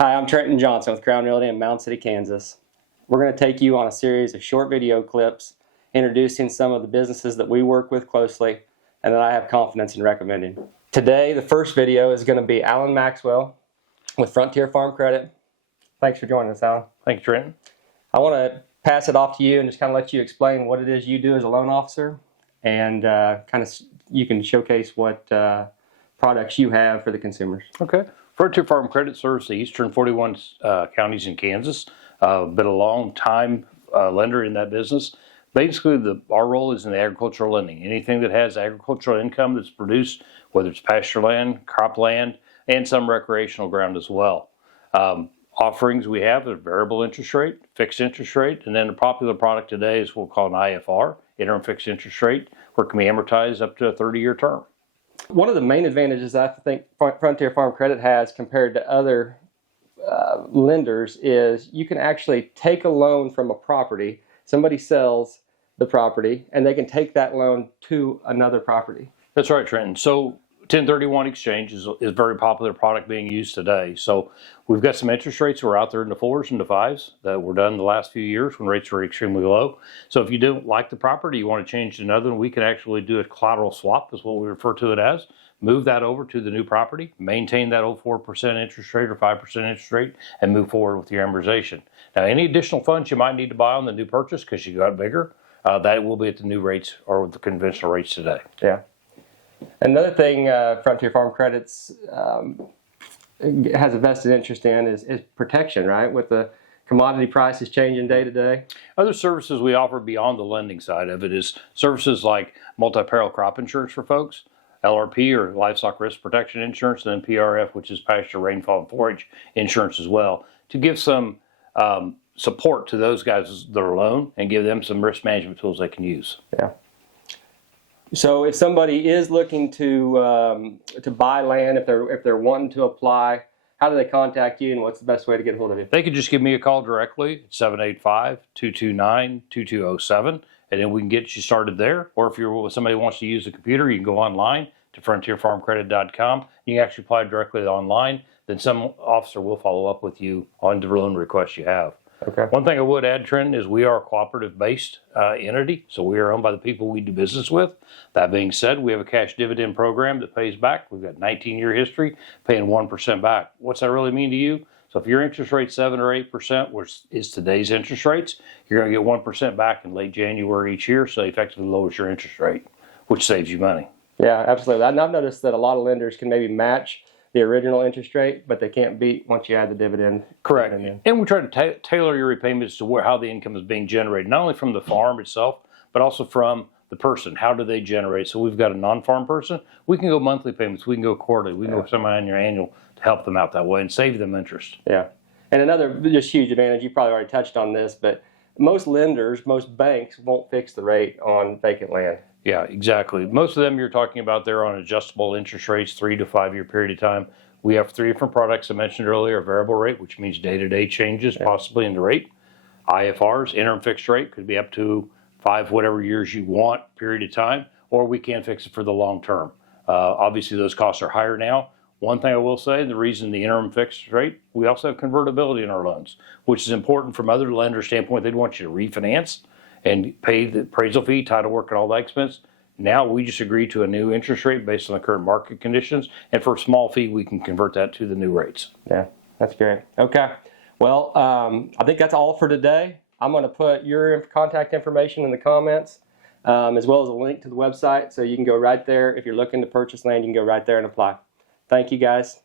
Hi, I'm Trenton Johnson with Crown Realty in Mound City, Kansas. We're going to take you on a series of short video clips introducing some of the businesses that we work with closely and that I have confidence in recommending. Today, the first video is going to be Alan Maxwell with Frontier Farm Credit. Thanks for joining us, Alan. Thank you, Trenton. I want to pass it off to you and just kind of let you explain what it is you do as a loan officer, and you can showcase what products you have for the consumers. Okay. Frontier Farm Credit serves the eastern 41 counties in Kansas. Been a long time lender in that business. Basically, our role is in the agricultural lending. Anything that has agricultural income that's produced, whether it's pasture land, crop land, and some recreational ground as well. Offerings we have are variable interest rate, fixed interest rate, and then the popular product today is what we'll call an IFR, interim fixed interest rate, where it can be amortized up to a 30-year term. One of the main advantages I think Frontier Farm Credit has compared to other lenders is you can actually take a loan from a property. Somebody sells the property and they can take that loan to another property. That's right, Trenton. So 1031 exchange is a very popular product being used today. So we've got some interest rates that were out there in the 4s and the 5s that were done the last few years when rates were extremely low. So if you don't like the property, you want to change to another one, we can actually do a collateral swap, is what we refer to it as. Move that over to the new property, maintain that old 4% interest rate or 5% interest rate, and move forward with your amortization. Now, any additional funds you might need to buy on the new purchase because you got bigger, that will be at the new rates or the conventional rates today. Yeah. Another thing Frontier Farm Credits has a vested interest in is protection, right? With the commodity prices changing day to day. Other services we offer beyond the lending side of it is services like multi-peril crop insurance for folks, LRP or livestock risk protection insurance, and then PRF, which is pasture, rainfall, and forage insurance as well, to give some support to those guys that are alone and give them some risk management tools they can use. Yeah. So if somebody is looking to buy land, if they're wanting to apply, how do they contact you, and what's the best way to get a hold of you? They can just give me a call directly at 785-229-2207, and then we can get you started there. Or if somebody wants to use the computer, you can go online to frontierfarmcredit.com. You can actually apply directly online. Then some officer will follow up with you on the loan request you have. Okay. One thing I would add, Trenton, is we are a cooperative-based entity, so we are owned by the people we do business with. That being said, we have a cash dividend program that pays back. We've got 19-year history, paying 1% back. What's that really mean to you? So if your interest rate's 7 or 8%, which is today's interest rates, you're going to get 1% back in late January each year, so it effectively lowers your interest rate, which saves you money. Yeah, absolutely. I've noticed that a lot of lenders can maybe match the original interest rate, but they can't beat once you add the dividend. Correct. And we try to tailor your repayments to how the income is being generated, not only from the farm itself, but also from the person. How do they generate? So we've got a non-farm person. We can go monthly payments. We can go quarterly. We can go semi-annual to help them out that way and save them interest. Yeah. And another just huge advantage, you probably already touched on this, but most lenders, most banks won't fix the rate on vacant land. Yeah, exactly. Most of them you're talking about, they're on adjustable interest rates, 3 to 5 year period of time. We have 3 different products I mentioned earlier: a variable rate, which means day-to-day changes, possibly in the rate. IFRs, interim fixed rate, could be up to 5 whatever years you want period of time, or we can fix it for the long term. Obviously, those costs are higher now. One thing I will say, the reason the interim fixed rate, we also have convertibility in our loans, which is important from other lenders' standpoint. They'd want you to refinance and pay the appraisal fee, title work, and all that expense. Now we just agree to a new interest rate based on the current market conditions, and for a small fee, we can convert that to the new rates. Yeah, that's great. Okay. Well, I think that's all for today. I'm going to put your contact information in the comments, as well as a link to the website, so you can go right there. If you're looking to purchase land, you can go right there and apply. Thank you, guys.